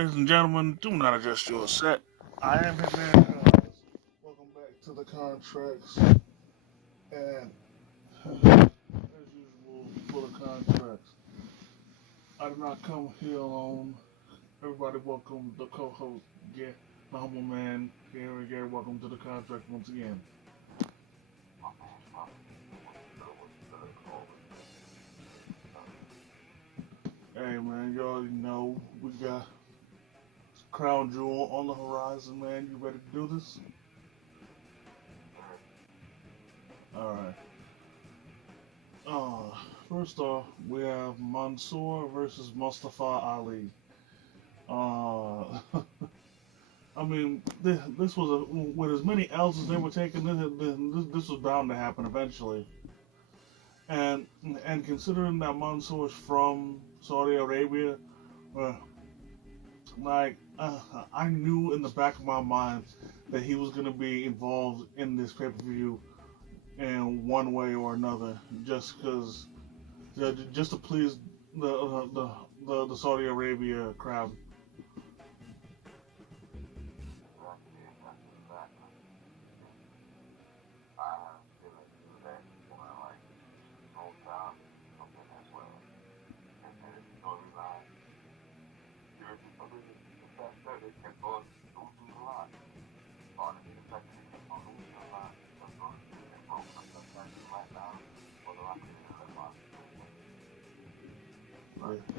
Ladies and gentlemen, do not adjust your set. I am Hitman. Welcome back to the contracts. And as usual, for the contracts, I did not come here alone. Everybody, welcome the co-host, my humble man, Gary. Welcome to the contract once again. Hey man, you already know we got Crown Jewel on the horizon, man. You ready to do this? Alright. First off, we have Monsoor versus Mustafa Ali. Uh, I mean, this was with as many L's as they were taking. This was bound to happen eventually. And and considering that Monsoor is from Saudi Arabia, uh, I knew in the back of my mind that he was gonna be involved in this pay per view in one way or another, just to please the Saudi Arabia crowd.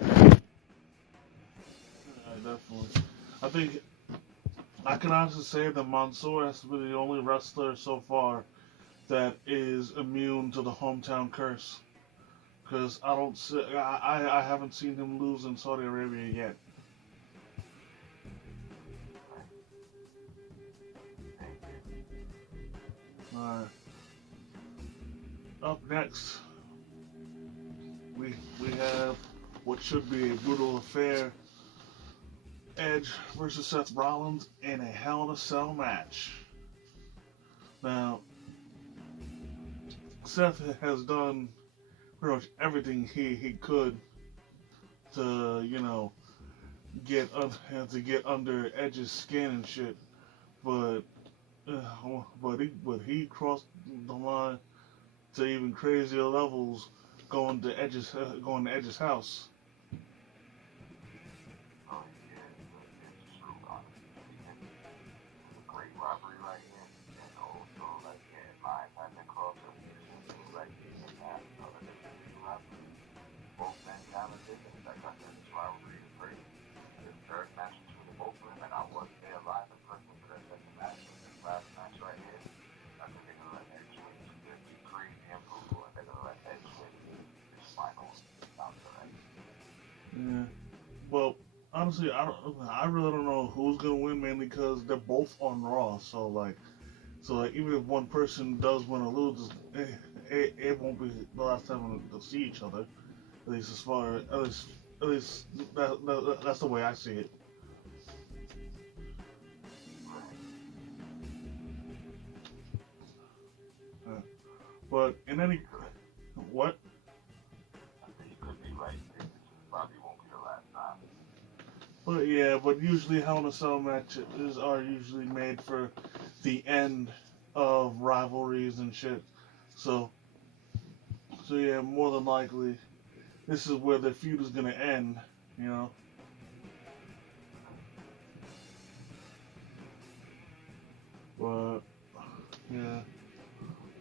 Yeah, definitely. I think I can honestly say that Mansoor has to be the only wrestler so far that is immune to the hometown curse. Because I don't, I haven't seen him lose in Saudi Arabia yet. Uh, Up next, we have what should be a brutal affair: Edge versus Seth Rollins in a Hell in a Cell match. Now, Seth has done pretty much everything he could to get under Edge's skin and shit, but he crossed the line to even crazier levels, going to Edge's house. Yeah. Well, honestly, I really don't know who's gonna win, mainly because they're both on Raw. So even if one person does win or lose, it won't be the last time they'll see each other. At least at least that's the way I see it. Uh, but in any what? But yeah, but usually Hell in a Cell matches are usually made for the end of rivalries and shit. So so yeah, more than likely this is where the feud is gonna end. You know. But yeah,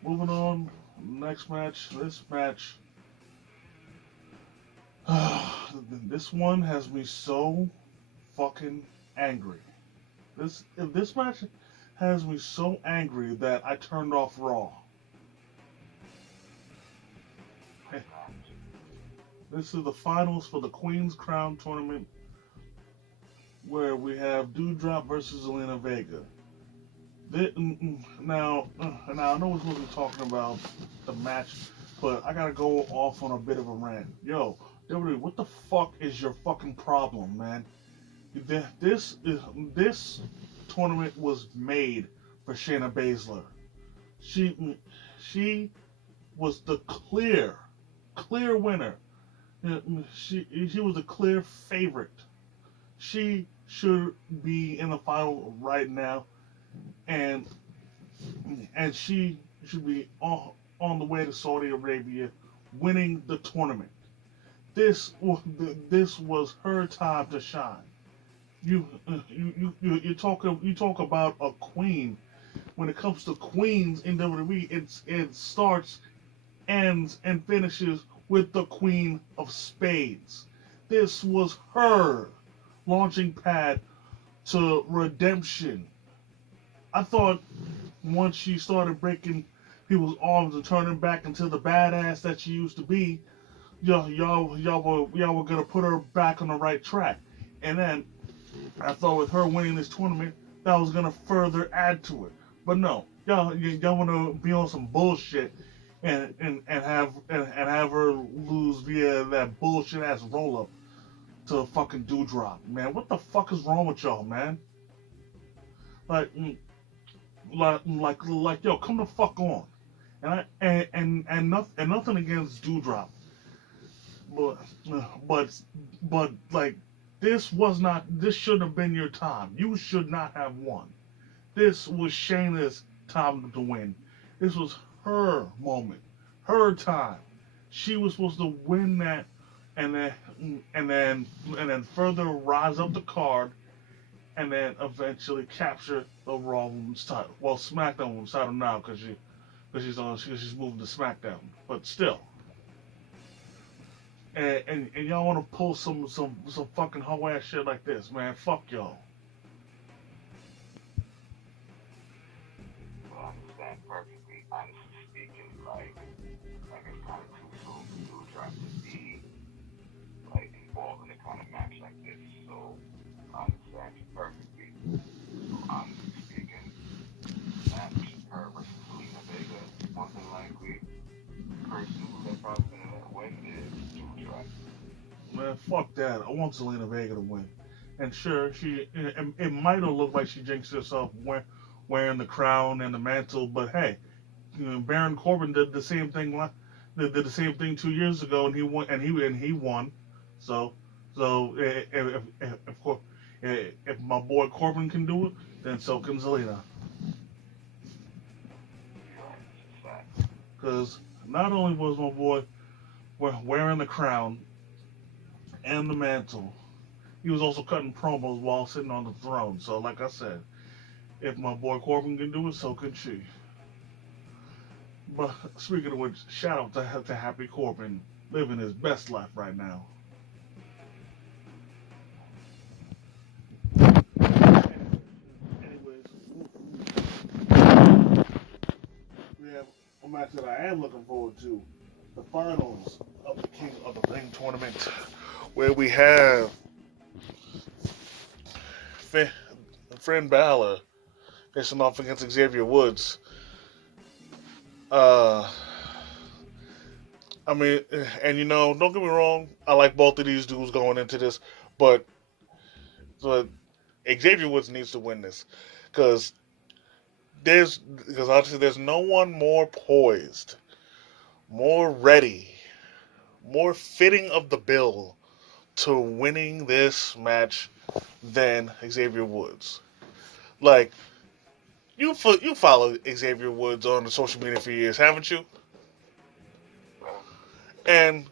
moving on. Next match. This match. This one has me so fucking angry. This match has me so angry that I turned off Raw. This is the finals for the Queen's Crown tournament, where we have Doudrop versus Zelina Vega. Now I know we're supposed to be talking about the match, but I gotta go off on a bit of a rant. Yo, WWE, what the fuck is your fucking problem, man? This tournament was made for Shayna Baszler. She she was the clear winner. She was the clear favorite. She should be in the final right now, and she should be on the way to Saudi Arabia, winning the tournament. This was her time to shine. You talk about a queen. When it comes to queens in WWE, it starts, ends, and finishes with the Queen of Spades. This was her launching pad to redemption. I thought once she started breaking people's arms and turning back into the badass that she used to be, y'all were gonna put her back on the right track. And then I thought with her winning this tournament, that was gonna further add to it. But no, y'all wanna be on some bullshit and have her lose via that bullshit ass roll up to a fucking dewdrop, man. What the fuck is wrong with y'all, man? Like, yo, come the fuck on. And nothing against dewdrop, but but like this shouldn't have been your time. You should not have won. This was Shayna's time to win. This was her moment, her time. She was supposed to win that, and then further rise up the card, and then eventually capture the Raw Women's title. Well, SmackDown Women's title now because she's moving to SmackDown, but still. And y'all want to pull some fucking hoe ass shit like this, man? Fuck y'all. Well, I understand perfectly. Honestly speaking, like it's kind of too soon for you trying to be like involved in a kind of match like this. So I understand you perfectly. So honestly speaking, match her versus Selena Vega, more than likely, person who they're probably gonna win is Julia. Man, fuck that. I want Selena Vega to win. And sure, it might have looked like she jinxed herself wearing the crown and the mantle, but hey, Baron Corbin did the same thing. Did the same thing 2 years ago, and he won. And he won. So if if my boy Corbin can do it, then so can Zelina. Because not only was my boy wearing the crown and the mantle, he was also cutting promos while sitting on the throne. So, like I said, if my boy Corbin can do it, so can she. But speaking of which, shout out to Happy Corbin, living his best life right now. Anyways, we have a match that I am looking forward to: the finals of the King of the Ring tournament, where we have Finn Balor facing off against Xavier Woods. Uh, I mean, and don't get me wrong, I like both of these dudes going into this, but but Xavier Woods needs to win this because obviously there's no one more poised, more ready, more fitting of the bill to winning this match than Xavier Woods. Like you follow Xavier Woods on the social media for years, haven't you? And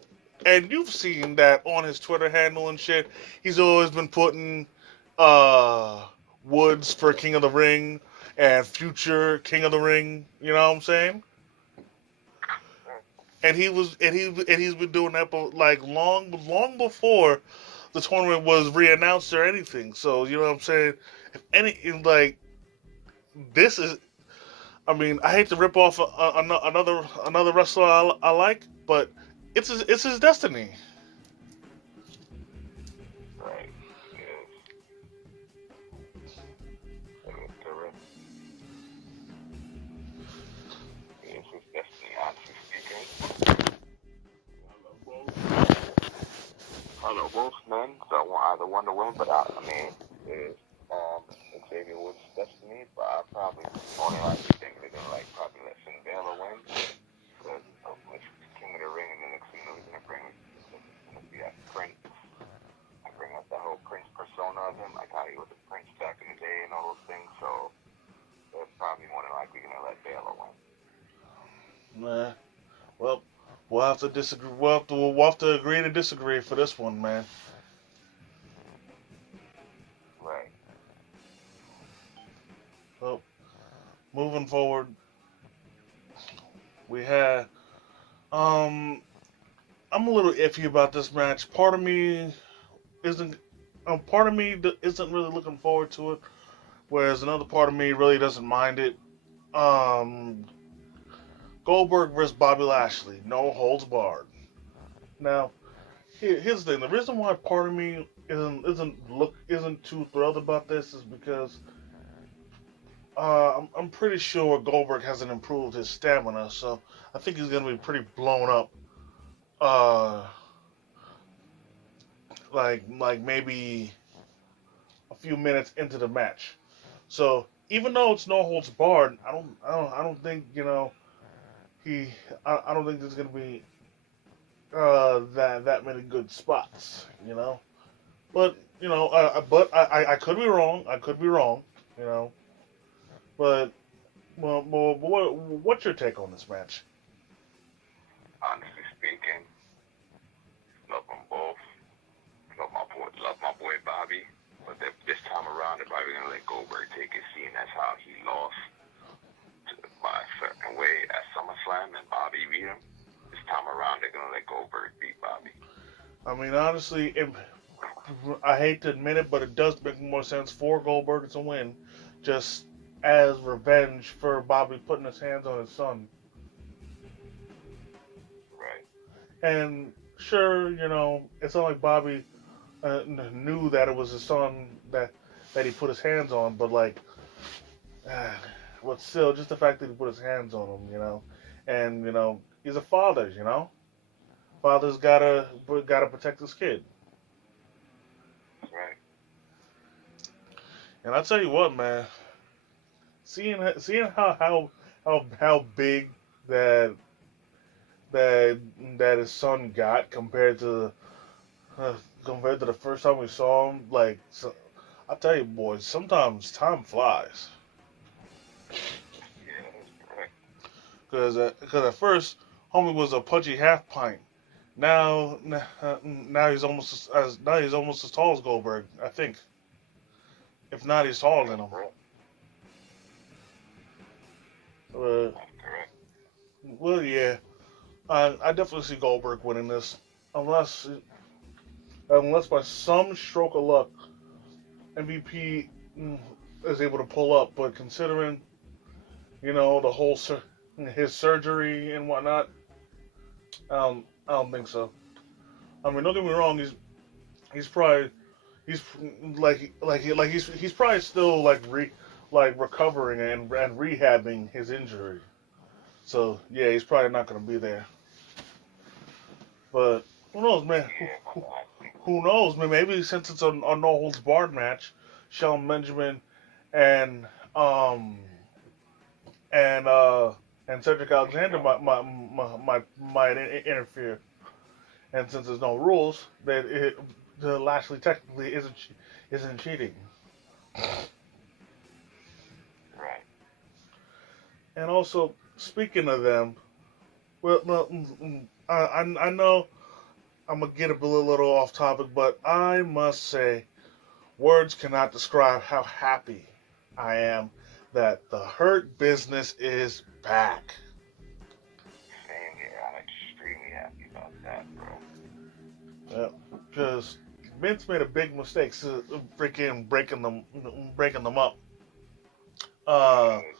you've seen that on his Twitter handle and shit. He's always been putting uh Woods for King of the Ring and future King of the Ring. You know what I'm saying? And he's been doing that like long before the tournament was re-announced or anything. So you know what I'm saying? If like this is, I mean, I hate to rip off another wrestler I like, but it's his destiny. Right. Yes. That is correct. Yes, it's destiny, honestly speaking. I know both men, so I want either one to win, but I mean, it's Xavier Woods' destiny, but I probably only like to think they're gonna like probably let Finn Balor win because it's King of the Ring, and then next thing you know he's gonna be a Prince. I bring up the whole Prince persona of him, like how he was a prince back in the day and all those things. So they're probably more than likely gonna let Baylor win. Nah. Well, we'll have to disagree. We'll have to agree to disagree for this one, man. Right. Well, moving forward, we had I'm a little iffy about this match. Isn't part of me isn't really looking forward to it, whereas another part of me really doesn't mind it. Um, Goldberg versus Bobby Lashley, no holds barred. Now, here's the thing: the reason why part of me isn't too thrilled about this is because I'm pretty sure Goldberg hasn't improved his stamina, so I think he's gonna be pretty blown up. Uh, like maybe a few minutes into the match. So even though it's no holds barred, I don't think he I don't think there's gonna be that many good spots. But I could be wrong. I could be wrong. You know, but what's your take on this match? Honestly speaking, love them both. Love my boy Bobby. But this time around, they're probably gonna let Goldberg take it, seeing that's how he lost by a certain way at SummerSlam and Bobby beat him. This time around, they're gonna let Goldberg beat Bobby. I mean, honestly, I hate to admit it, but it does make more sense for Goldberg to win, just as revenge for Bobby putting his hands on his son. Right. And sure, it's not like Bobby knew that it was his son that he put his hands on, but uh, but still, just the fact that he put his hands on him, and he's a father. Father's gotta protect his kid. Right. And I tell you what, man, seeing how big that that his son got uh, compared to the first time we saw him, I tell you, boys, sometimes time flies. Yeah, that's correct. Because at first, homie was a pudgy half pint. Now he's almost as tall as Goldberg, I think. If not, he's taller than That's him. correct. Uh, That's correct. well, yeah, I definitely see Goldberg winning this, unless unless by some stroke of luck, MVP is able to pull up. But considering the whole his surgery and whatnot, I don't think so. I mean, don't get me wrong, he's probably he's he's probably still recovering and rehabbing his injury. So yeah, he's probably not going to be there. But who knows, man? Yeah, most likely. Who knows, man? Maybe since it's a no holds barred match, Shelton Benjamin and um and uh and Cedric Alexander might interfere. And since there's no rules, the Lashley technically isn't cheating. Right. And also, speaking of them, I know I'm gonna get a little off topic, but I must say, words cannot describe how happy I am that the Hurt Business is back. Same here. I'm extremely happy about that, bro. Because Vince made a big mistake, freaking breaking them up. Uh, That is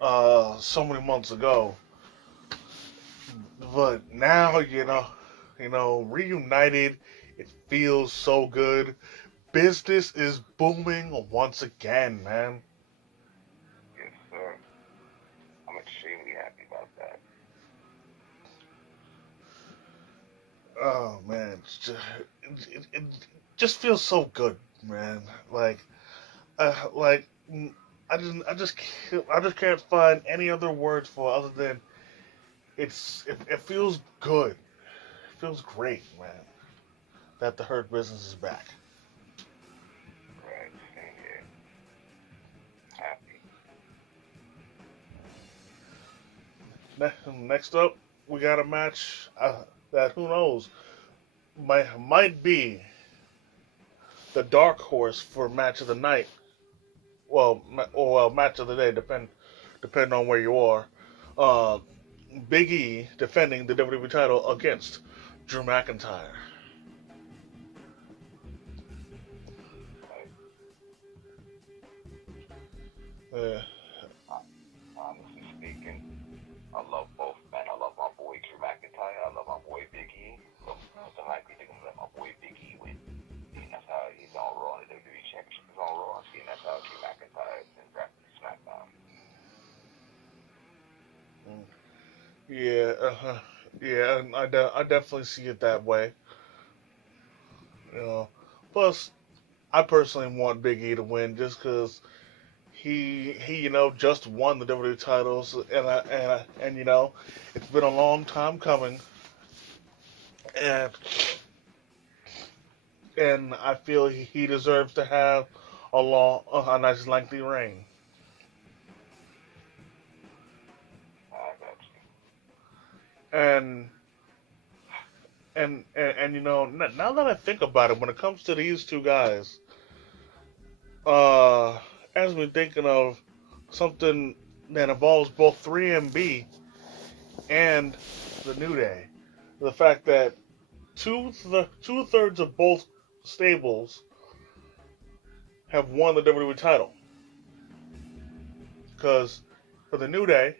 correct. so many months ago. But now, reunited, it feels so good. Business is booming once again, man. Yes, sir. I'm extremely happy about that. Oh man, it just feels so good, man. Like I just can't find any other words for it other than it feels good. It feels great, man. That the Hurt Business is back. Right. Next up, we got a match that who knows might be the dark horse for match of the night. Well, match of the day, depending on where you are. Uh, Big E defending the WWE title against Drew McIntyre. Like, Uh, honestly speaking, I love both men. I love my boy Drew McIntyre. I love my boy Big E. So most likely they're gonna let my boy Big E win. And that's how he's on Raw. The WWE Championship is on Raw. And that's how Drew McIntyre is in SmackDown. yeah, yeah, I definitely see it that way. You know, plus I personally want Big E to win just because he just won the WWE titles and it's been a long time coming and I feel he deserves to have a nice lengthy reign. I got you. And now that I think about it, when it comes to these two guys, has me thinking of something that involves both 3MB and the New Day. The fact that two-thirds of both stables have won the WWE title. Because for the New Day,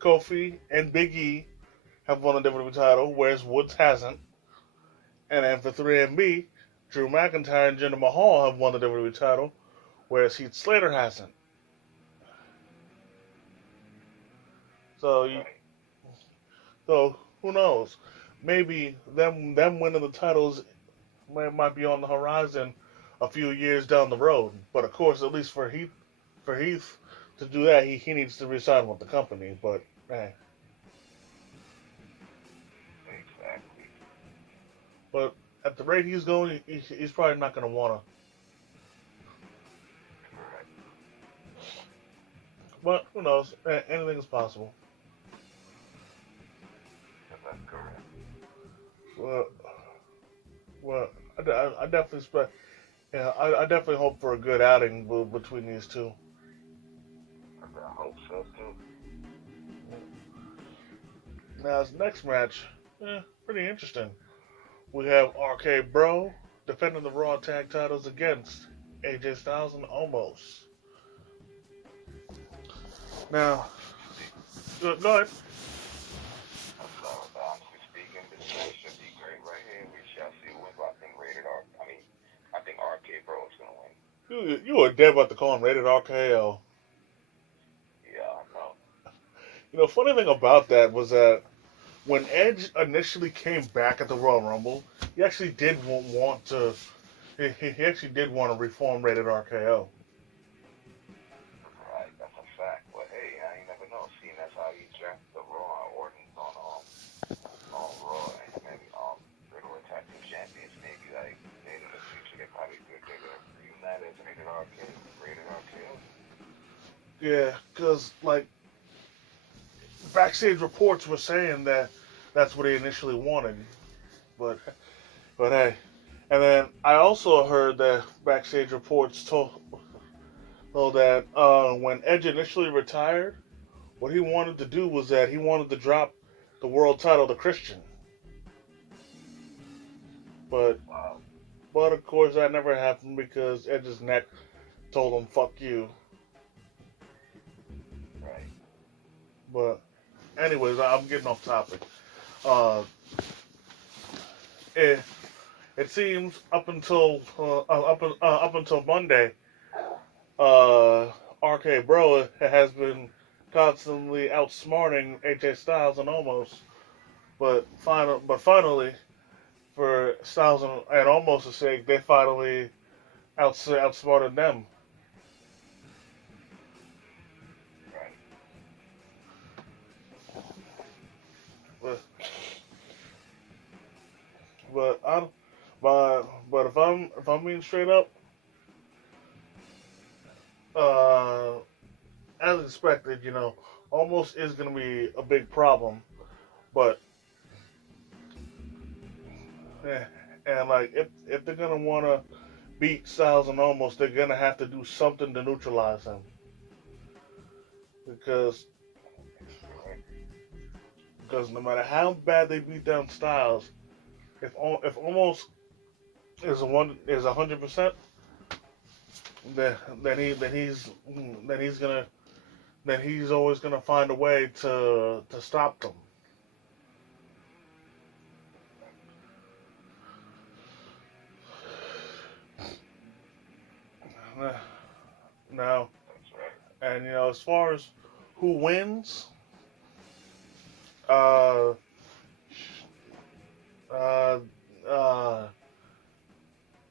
Kofi and Big E have won the WWE title, whereas Woods hasn't. And then for 3MB, Drew McIntyre and Jinder Mahal have won the WWE title, whereas Heath Slater hasn't. So, Right. so who knows? Maybe them winning the titles might be on the horizon a few years down the road. But of course, at least for Heath to do that, he needs to resign with the company. But hey, Exactly. but at the rate he's going, he's probably not going to want to. Correct. But who knows? Anything is possible. That's correct. Well, I definitely expect. Yeah, I definitely hope for a good outing between these two. I hope so too. Now, this next match, pretty interesting. We have RK Bro defending the Raw Tag Titles against AJ Styles and Omos. Now, go ahead. So, honestly speaking, this match should be great right here. We shall see who wins. I think I think RK Bro is gonna win. You were dead about to call him Rated RKO. Yeah, I know. Funny thing about that was that when Edge initially came back at the Royal Rumble, he actually did want to. He actually did want to reform Rated RKO. Right, that's a fact. But hey, you never know. Seeing that's how he drafted the Raw ordinance on Raw and maybe regular tag team champions. Maybe like later in the future they probably they're gonna reunite as rated RKO. Yeah, because like backstage reports were saying that that's what he initially wanted, but hey, and then I also heard that backstage reports told that when Edge initially retired, what he wanted to do was that he wanted to drop the world title to Christian, but Wow. of course that never happened because Edge's neck told him "fuck you." Right. But anyways, I'm getting off topic. Uh, it, it seems up until Monday, RK Bro has been constantly outsmarting AJ Styles and Omos, but finally, for Styles and Omos' sake, they finally outsmarted them. Right. But but I but if I'm being straight up, uh, as expected, almost is going to be a big problem. But eh, and like if they're gonna want to beat Styles and Almost, they're gonna have to do something to neutralize him because no matter how bad they beat down Styles, if Almost is 100%, then he's always gonna find a way to stop them. Now, and as far as who wins, uh, uh, uh,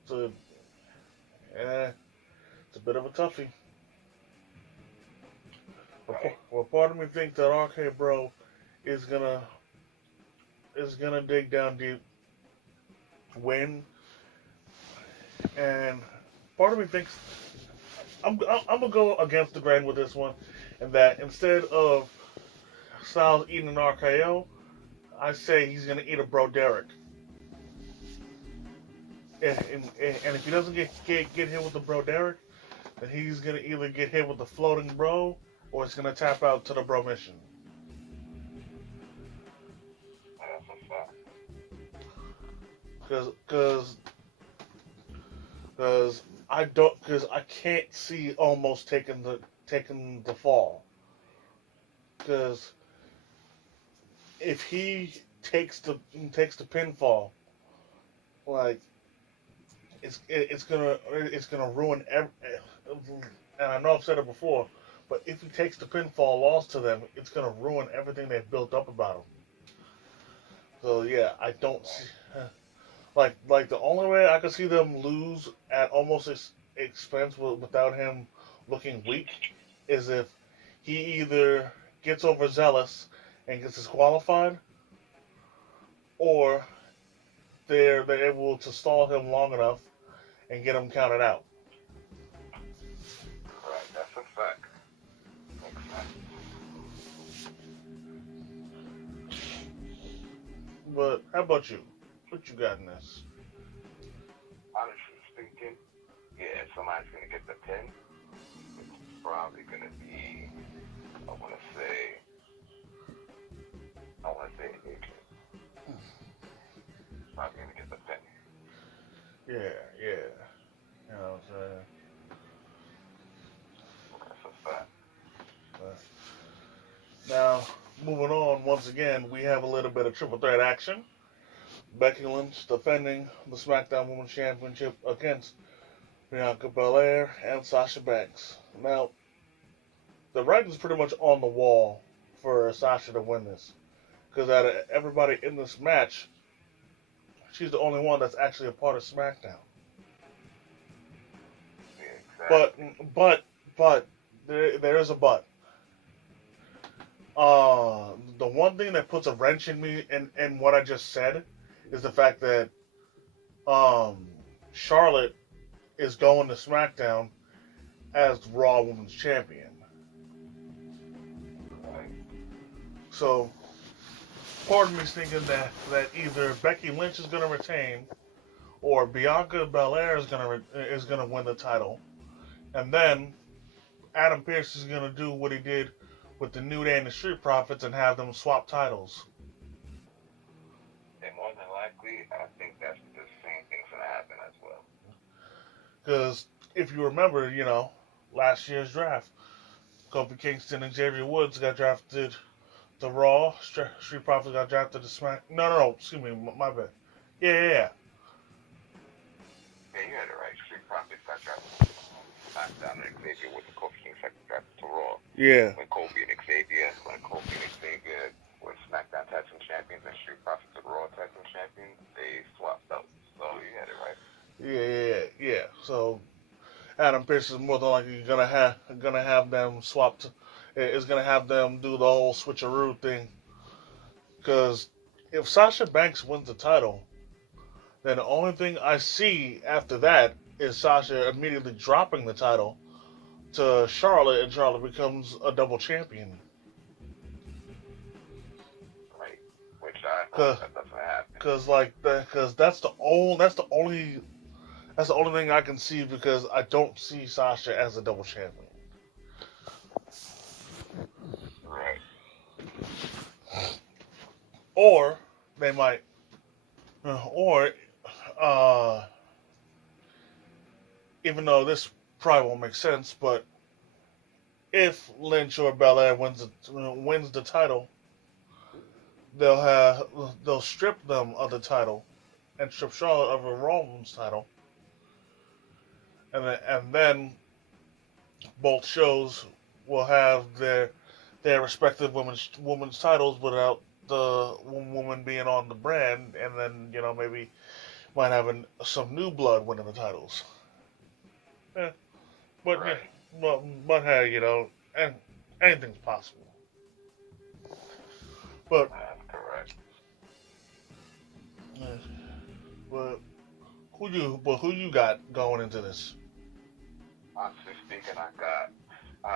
it's a, it's a bit of a toughie. Well, part of me thinks that RK Bro is gonna dig down deep, win, and part of me thinks I'm gonna go against the grain with this one, and that instead of Styles eating an RKO, I say he's gonna eat a Bro Derek. And if he doesn't get hit with the Bro Derek, then he's gonna either get hit with the floating Bro or it's gonna tap out to the Bro Mission. Because I can't see Almost taking the fall. Because if he takes the pinfall, like it's gonna ruin every. And I know I've said it before, but if he takes the pinfall loss to them, it's gonna ruin everything they've built up about him. So yeah, I don't see. Like the only way I could see them lose at Almost expense without him looking weak is if he either gets overzealous and gets disqualified, or they're able to stall him long enough and get him counted out. Right, that's a fact. But how about you? What you got in this? Honestly speaking, yeah, if somebody's gonna get the pin, it's probably gonna be, I wanna say Adrian. Probably gonna get the pin. Yeah. You know what I'm saying? That's a fact. Now, moving on, once again, we have a little bit of triple threat action. Becky Lynch defending the Smackdown Women's Championship against Bianca Belaire and Sasha Banks. Now, the writing's pretty much on the wall for Sasha to win this. Because out of everybody in this match, she's the only one that's actually a part of SmackDown. Yeah, exactly. But there is a but. The one thing that puts a wrench in me in what I just said is the fact that Charlotte is going to SmackDown as the Raw Women's Champion. Right. So part of me is thinking that either Becky Lynch is going to retain or Bianca Belaire is gonna win the title, and then Adam Pearce is going to do what he did with the New Day and the Street Profits and have them swap titles. And more than likely, I think that's the same thing's gonna happen as well. Because if you remember, last year's draft, Kofi Kingston and Xavier Woods got drafted to Raw. Street Profits got drafted to Smack. No, excuse me, my bad. Yeah. Yeah, you had it right. Street Profits got drafted to SmackDown and Xavier with the Kofi Kingston got drafted to Raw. Yeah. When Kofi and Xavier were SmackDown Tag Team Champions and Street Profits were Raw Tag Team Champions, they swapped out. So you had it right. Yeah. So Adam Pearce is more than likely gonna have them swapped. Is gonna have them do the whole switcheroo thing. Because if Sasha Banks wins the title, then the only thing I see after that is Sasha immediately dropping the title to Charlotte, and Charlotte becomes a double champion. Cause, that doesn't happen. cause that's the only thing I can see, because I don't see Sasha as a double champion. Right. Or they might, or even though this probably won't make sense, but if Lynch or Bellaire wins the title, they'll strip them of the title and strip Charlotte of a Raw Women's title, and then both shows will have their respective women's titles without the woman being on the brand, and then maybe might have some new blood winning the titles. Yeah, but yeah, Right. but hey, and anything's possible. But That's correct. yeah, but who you got going into this? Honestly speaking, I got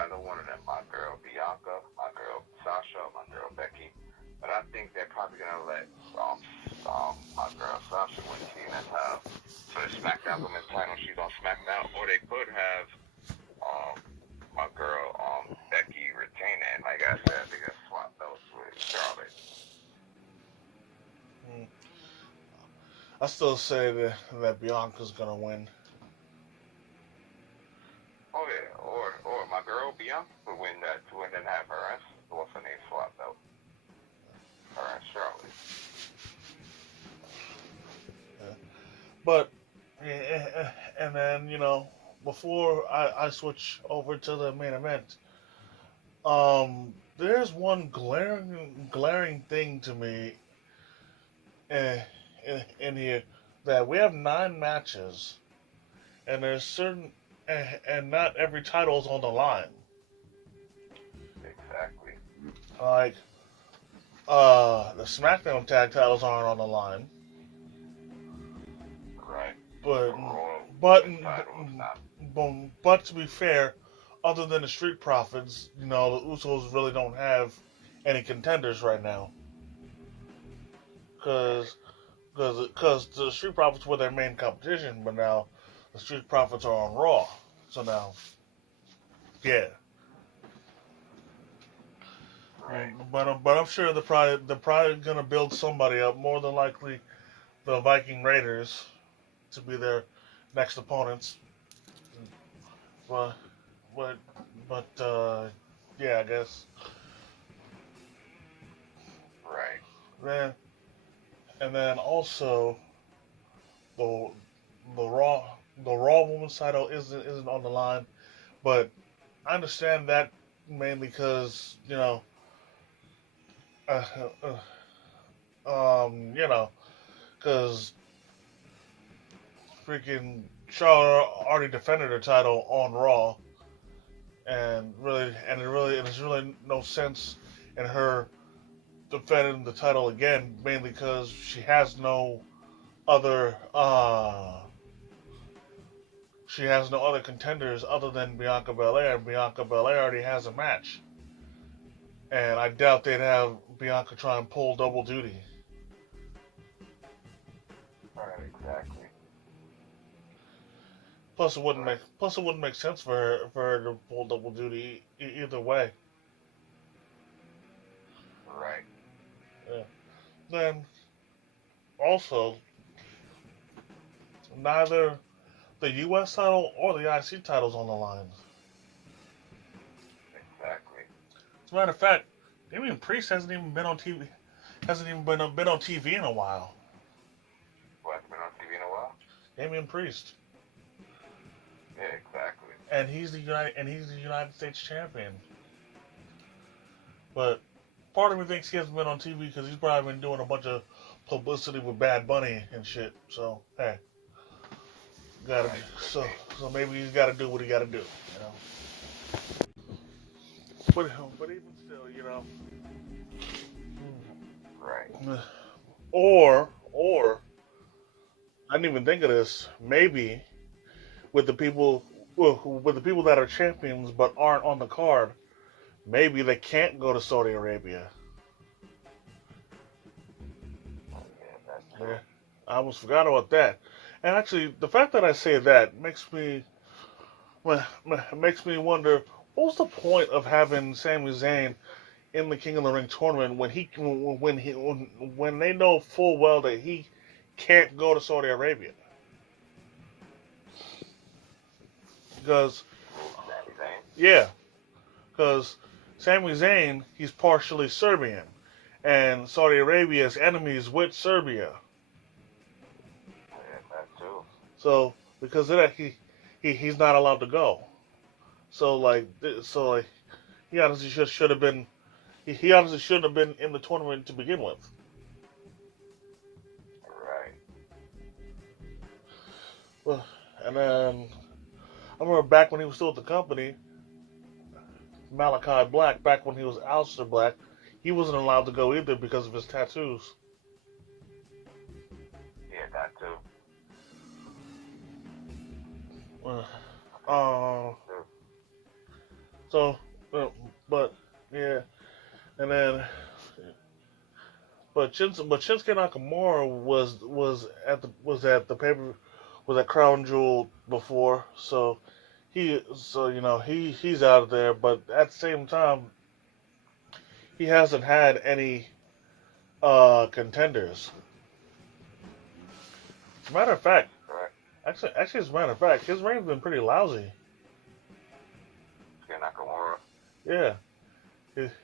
either one of them, my girl Bianca, my girl Sasha, my girl Becky. But I think they're probably gonna let my girl Sasha win, seeing as how for the Smackdown Women's title she's on Smackdown, or they could have my girl Becky retain it. And like I said, they got swap those with Charlotte. I still say that Bianca's gonna win. Oh yeah, or my girl Bianca would win that too, and then have her and what's her name swap out. Her and Charlotte. Yeah. But and then before I switch over to the main event, there's one glaring thing to me in here, that we have 9 matches, and there's certain and not every title's on the line. Exactly. Like the SmackDown tag titles aren't on the line, Right. but Raw but titles not. but to be fair, other than the Street Profits, the Usos really don't have any contenders right now, because the Street Profits were their main competition, but now the Street Profits are on Raw. So now, yeah. Right. But I'm sure they're probably gonna build somebody up. More than likely, the Viking Raiders to be their next opponents. But but yeah, I guess Right. then and then also the the Raw Women's title isn't on the line, but I understand that mainly because uh, because freaking Charlotte already defended her title on Raw, and there's really no sense in her defending the title again, mainly because other she has no other contenders other than Bianca Belair, and Bianca Belair already has a match. And I doubt they'd have Bianca try and pull double duty. Right. Exactly. Plus it wouldn't make sense for her to pull double duty either way. Right. Yeah. Then also, neither the U.S. title or the IC title's on the line. Exactly. As a matter of fact, Damian Priest hasn't even been on TV. Hasn't even been on TV in a while. Who hasn't been on TV in a while? Damian Priest, Yeah. Exactly. and he's the United States champion. But part of me thinks he hasn't been on TV because he's probably been doing a bunch of publicity with Bad Bunny and shit. So hey, gotta Right. so maybe he's got to do what he got to do. But even still, Right. or I didn't even think of this. Maybe with the people with the people that are champions but aren't on the card, maybe they can't go to Saudi Arabia. Yeah, I almost forgot about that. And actually, the fact that I say that makes me wonder what was the point of having Sami Zayn in the King of the Ring tournament when they know full well that he can't go to Saudi Arabia because Sami Zayn. yeah, because Sami Zayn he's partially Serbian, and Saudi Arabia is enemies with Serbia. Yeah, that too. So because of that, he's not allowed to go. So like he honestly should have been. He honestly shouldn't have been in the tournament to begin with. Right. Well, and then I remember back when he was still at the company, Malachi Black, back when he was Aleister Black, he wasn't allowed to go either because of his tattoos. Yeah, that too. Uh, That too. so, but yeah, and then but Shinsuke Nakamura was at the paper was at Crown Jewel before, he's out of there. But at the same time, he hasn't had any contenders. As a matter of fact, Correct. actually, as a matter of fact, his reign's been pretty lousy. Yeah, Nakamura. Yeah,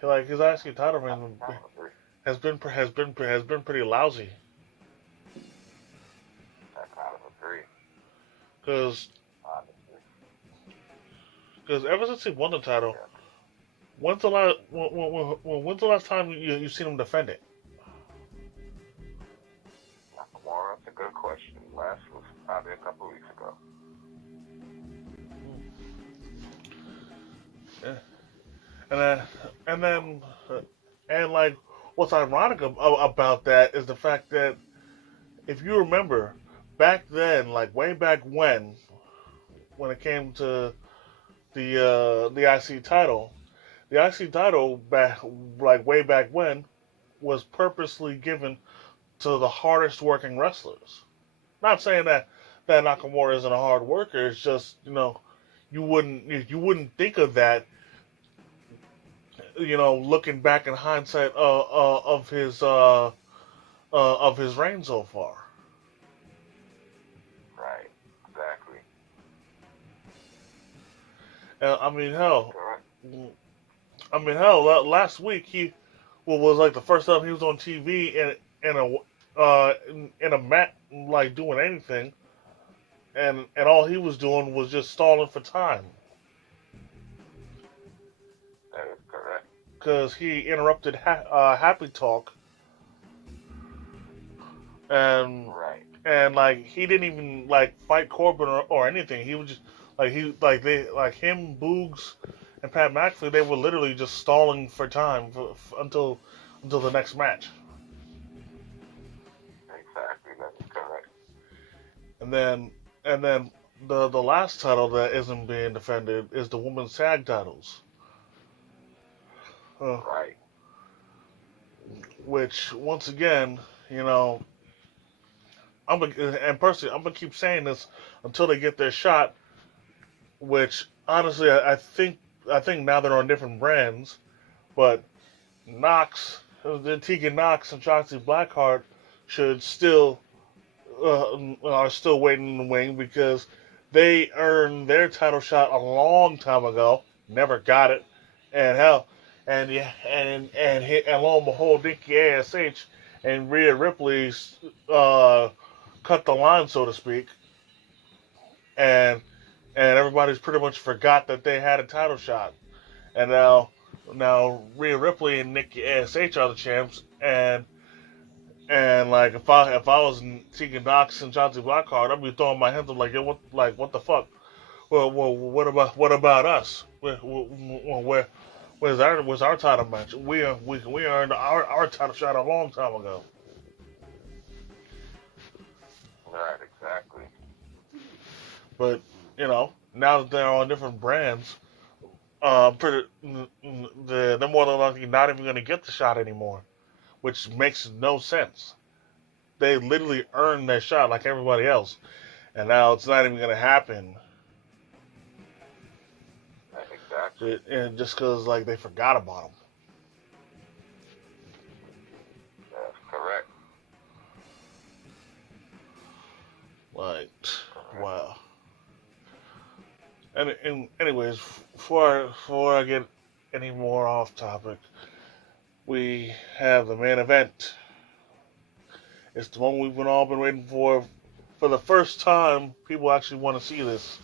like his IC title reign I would agree. has been pretty lousy. I kind of agree. Because Honestly. ever since he won the title, Yeah. when's the last time you've seen him defend it? Nakamura, that's a good question. Last was probably a couple weeks ago. Yeah. And like what's ironic about that is the fact that if you remember back then, like way back when it came to the the IC title back like way back when was purposely given to the hardest working wrestlers. Not saying that Nakamura isn't a hard worker. It's just you wouldn't think of that looking back in hindsight of his reign so far. Right. Exactly. I mean, hell, Correct. last week was like the first time he was on TV in a mat like doing anything, and all he was doing was just stalling for time That is correct. because he interrupted Happy Talk and Right. like he didn't even like fight Corbin or anything. He was just like him, Boogs, and Pat McAfee. They were literally just stalling for time until the next match. Exactly. That is correct. And then the last title that isn't being defended is the women's tag titles, uh, Right. which once again, and personally I'm gonna keep saying this until they get their shot. Which honestly, I think now they're on different brands, but the Tegan Knox and Shotzi Blackheart should still are still waiting in the wing because they earned their title shot a long time ago, never got it, and hell, and yeah, and lo and behold, Nikki Ash and Rhea Ripley cut the line, so to speak, and everybody's pretty much forgot that they had a title shot, and now Rhea Ripley and Nikki Ash are the champs, and like if I was Tegan Knox and Shotzi Blackheart, I'd be throwing my hands up like, yo, what the fuck? Well, what about us? Where's our title match? We earned our title shot a long time ago. Right. Exactly. But now that they're on different brands, they're more than likely not even going to get the shot anymore, which makes no sense. they literally earned their shot like everybody else, and now it's not even gonna happen. Exactly. And just because like they forgot about them. That's correct. Like, Correct. wow. And anyways, before I get any more off topic, we have the main event. It's the one we've been all been waiting for. For the first time, people actually want to see this.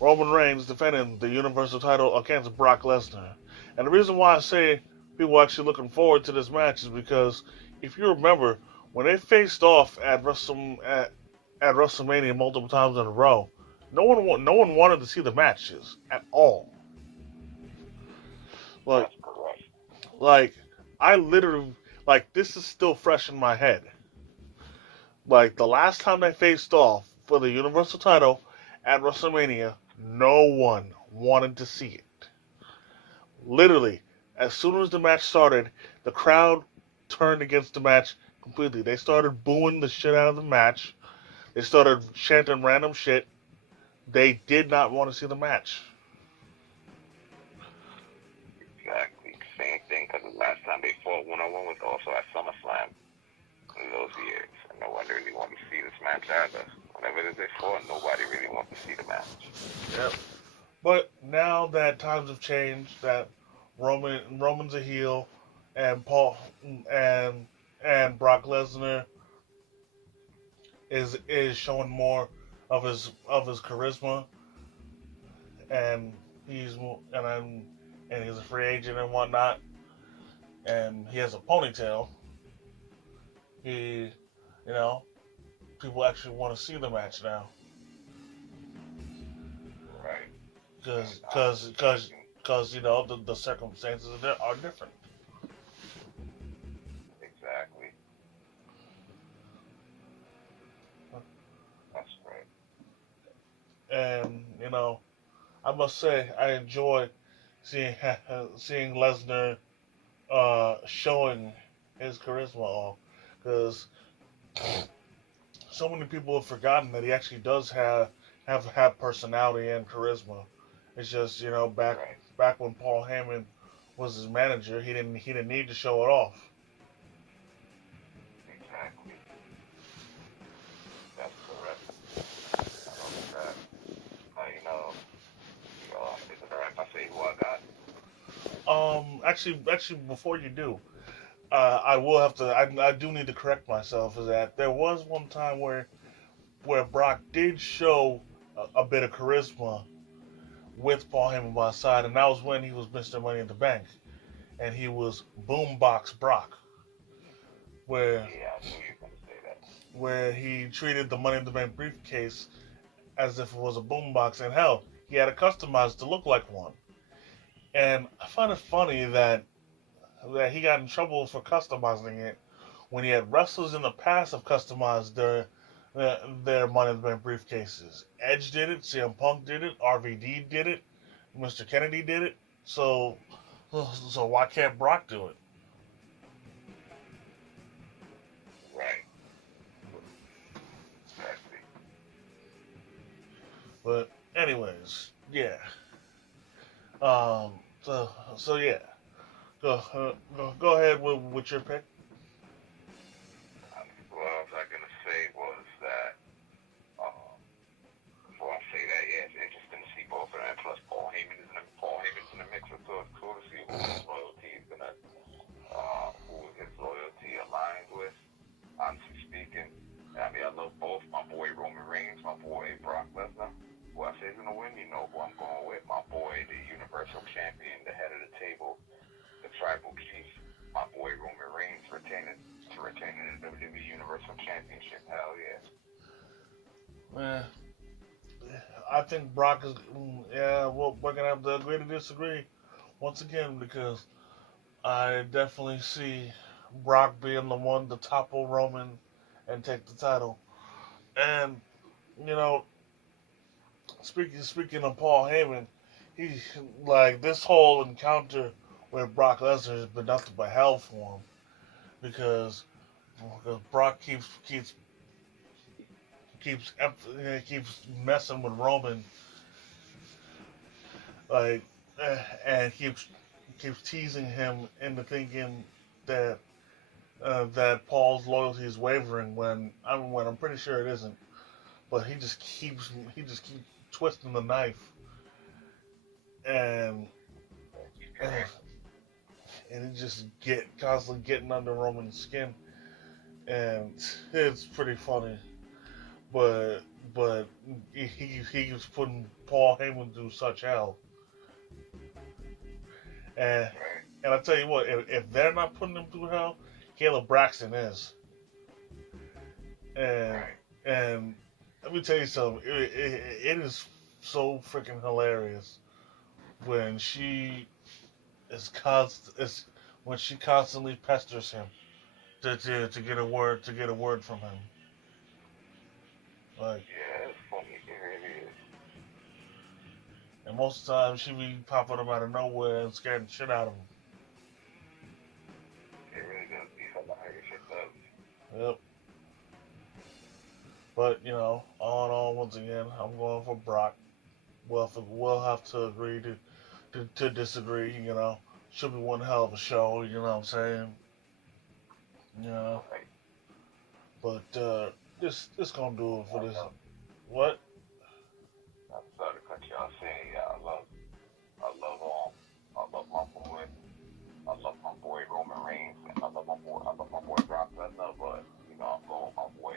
Roman Reigns defending the Universal title against Brock Lesnar. And the reason why I say people are actually looking forward to this match is because if you remember, when they faced off at WrestleMania multiple times in a row, no one wanted to see the matches at all. Like That's correct. like I literally like this is still fresh in my head. Like the last time they faced off for the Universal title at WrestleMania, no one wanted to see it. Literally, as soon as the match started, the crowd turned against the match completely. They started booing the shit out of the match. They started chanting random shit. They did not want to see the match. Exactly. Same thing, because the last time they fought one-on-one was also at SummerSlam in those years. And no one really wanted to see this match either. Whenever they fought, nobody really wanted to see the match. Yep. But now that times have changed, that Roman's a heel, and and and Brock Lesnar is showing more of his charisma, and he's and I'm, and he's a free agent and whatnot, and he has a ponytail. He, you know, people actually want to see the match now Right. And because because honestly because speaking, because you know the circumstances are different. exactly. That's right. And you know, I must say I enjoy seeing seeing Lesnar showing his charisma off because so many people have forgotten that he actually does have personality and charisma. It's just you know Right. back when Paul Heyman was his manager, he didn't need to show it off. Exactly. That's correct. Not only that, is it alright if I say who I got? Actually, before you do, I will have to. I do need to correct myself. Is that there was one time where Brock did show a bit of charisma with Paul Heyman by his side, and that was when he was Mr. Money in the Bank, and he was Boombox Brock, where Yeah, I knew you were going to say that. he treated the Money in the Bank briefcase as if it was a boombox, and hell, he had it customized to look like one. And I find it funny that he got in trouble for customizing it when he had wrestlers in the past have customized their Money in the Bank briefcases. Edge did it, CM Punk did it, RVD did it, Mr. Kennedy did it. So why can't Brock do it? Right. Exactly. But anyways, yeah. Um. So yeah. Go ahead with your pick. What I was going to say was that, um, before I say that, yeah, it's interesting to see both of them. Plus, Paul Heyman's in the mix, so it's cool to see who his loyalty aligns with. Honestly speaking, I mean, I love both. My boy Roman Reigns, my boy Brock Lesnar. Who I say is gonna win, you know who I'm going with. My boy, the Universal Champion, the head of the table, the Tribal Chief. My boy Roman Reigns retaining the WWE Universal Championship. Hell yeah. Eh, I think Brock is. Yeah, well, we're gonna have to agree to disagree once again because I definitely see Brock being the one to topple Roman and take the title. And you know, speaking of Paul Heyman, he like this whole encounter with Brock Lesnar has been nothing but hell for him because Brock keeps messing with Roman, like, and keeps teasing him into thinking that that Paul's loyalty is wavering when I'm pretty sure it isn't. But he just keeps twisting the knife and and, and he just constantly getting under Roman's skin, and it's pretty funny. But but he was putting Paul Heyman through such hell, and I tell you what, if they're not putting him through hell, Caleb Braxton is, and and let me tell you something, it is so freaking hilarious when is when she constantly pesters him to get a word from him. Like, Yeah, it's funny. It really is. and most of the time she be popping him out of nowhere and scaring the shit out of him. It really does be hilarious. It does. Yep. But all in all, once again, I'm going for Brock. We'll have to agree to disagree. Should be one hell of a show. You know what I'm saying? You know. Right. But this gonna do it for this. What? I'm sorry to cut you off. Saying, yeah, I love my boy. I love my boy Roman Reigns, and I love my boy Brock Lesnar. But I'm going with my boy.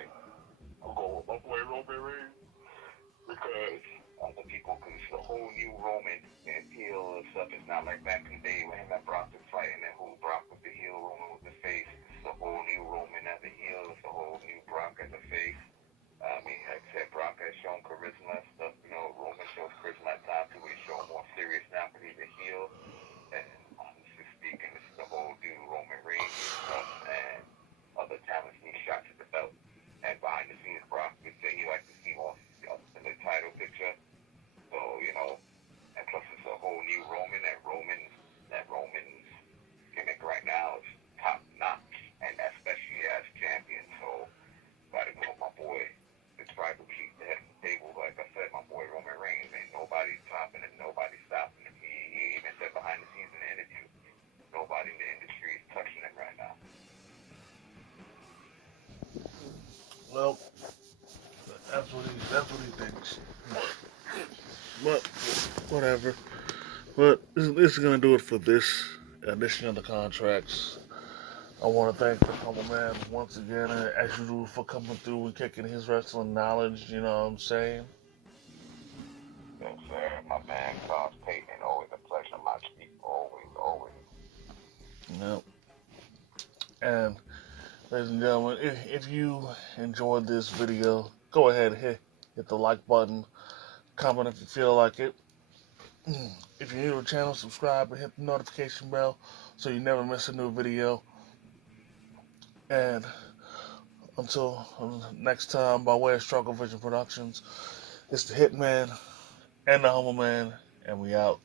I'm going with my boy Roman Reigns because other people, because it's a whole new Roman and heel and stuff. It's not like back in the day when him and Brock was fighting and who Brock was the heel, Roman was the face. It's a whole new Roman as a heel. It's a whole new Brock as a face. I mean, like I said, Brock has shown charisma and stuff. Roman shows charisma at times. He's showing more serious now because he's a heel. And honestly speaking, this is a whole new Roman Reigns stuff and other talents need shots at the belt. And behind the scenes, Brock would say he likes to see more in the title picture. So, and plus it's a whole new Roman. That Roman's gimmick right now is top notch, and especially as champion. So, gotta go with my boy. The tribal chief the head of the table. Like I said, my boy Roman Reigns ain't nobody topping him, nobody stopping him. He even said behind the scenes in the interview, nobody in the industry is touching him right now. Well, that's what he thinks. But whatever. But this is gonna do it for this edition of the contracts. I want to thank the Humble Man once again, as usual, for coming through and kicking his wrestling knowledge. You know what I'm saying? Yes, sir. My man, Cos Payton. Always a pleasure, my chief. Always. Yep. And ladies and gentlemen, if you enjoyed this video, go ahead and hit the like button. Comment if you feel like it. If you're new to the channel, subscribe and hit the notification bell so you never miss a new video. And until next time, by way of Struggle Vision Productions, it's the Hitman and the Humble Man, and we out.